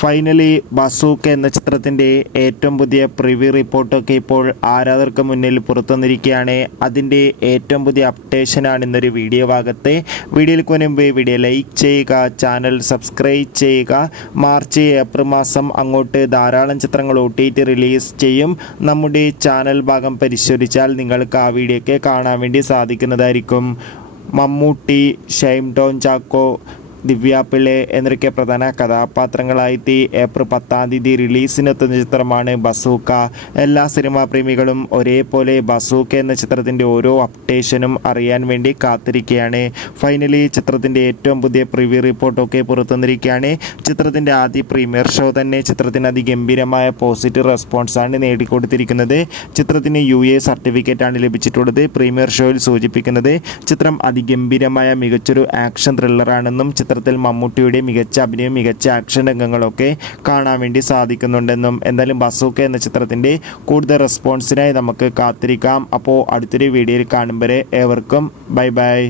Finally bazooka എന്ന ചിത്രത്തിൻ്റെ ഏറ്റവും പുതിയ പ്രിവ്യൂ റിപ്പോർട്ടൊക്കെ ഇപ്പോൾ ആരാധകർക്ക് മുന്നിൽ പുറത്തുവന്നിരിക്കുകയാണ്. അതിൻ്റെ ഏറ്റവും പുതിയ അപ്ഡേഷനാണ് ഇന്നൊരു വീഡിയോ ഭാഗത്ത്. വീഡിയോയിൽ മുൻപ് വീഡിയോ ലൈക്ക് ചെയ്യുക, ചാനൽ സബ്സ്ക്രൈബ് ചെയ്യുക. മാർച്ച് ഏപ്രിൽ മാസം അങ്ങോട്ട് ധാരാളം ചിത്രങ്ങൾ OTT റിലീസ് ചെയ്യും. നമ്മുടെ ചാനൽ ഭാഗം പരിശോധിച്ചാൽ നിങ്ങൾക്ക് ആ വീഡിയോ ഒക്കെ കാണാൻ വേണ്ടി സാധിക്കുന്നതായിരിക്കും. മമ്മൂട്ടി, ഷൈൻ ടോം ചാക്കോ, ദിവ്യ പിള്ളെ എന്നൊക്കെ പ്രധാന കഥാപാത്രങ്ങളായിട്ട് ഏപ്രിൽ 10 റിലീസിനെത്തുന്ന ചിത്രമാണ് ബസൂക്ക. എല്ലാ സിനിമാ പ്രേമികളും ഒരേപോലെ ബസൂക്ക എന്ന ചിത്രത്തിൻ്റെ ഓരോ അപ്ഡേഷനും അറിയാൻ വേണ്ടി കാത്തിരിക്കുകയാണ്. ഫൈനലി ചിത്രത്തിൻ്റെ ഏറ്റവും പുതിയ പ്രിവ്യൂ റിപ്പോർട്ടൊക്കെ പുറത്തുവന്നിരിക്കുകയാണ്. ചിത്രത്തിൻ്റെ ആദ്യ പ്രീമിയർ ഷോ തന്നെ ചിത്രത്തിന് അതിഗംഭീരമായ പോസിറ്റീവ് റെസ്പോൺസാണ് നേടിക്കൊടുത്തിരിക്കുന്നത്. ചിത്രത്തിന് UA സർട്ടിഫിക്കറ്റാണ് ലഭിച്ചിട്ടുള്ളത്. പ്രീമിയർ ഷോയിൽ സൂചിപ്പിക്കുന്നത് ചിത്രം അതിഗംഭീരമായ മികച്ചൊരു ആക്ഷൻ ത്രില്ലറാണെന്നും ചിത്രത്തിൽ മമ്മൂട്ടിയുടെ മികച്ച അഭിനയം, മികച്ച ആക്ഷൻ രംഗങ്ങളൊക്കെ കാണാൻ വേണ്ടി സാധിക്കുന്നുണ്ടെന്നും. എന്തായാലും ബസൂക്ക എന്ന ചിത്രത്തിൻ്റെ കൂടുതൽ റെസ്പോൺസിനായി നമുക്ക് കാത്തിരിക്കാം. അപ്പോൾ അടുത്തൊരു വീഡിയോയിൽ കാണും വരെ ഏവർക്കും ബൈ ബൈ.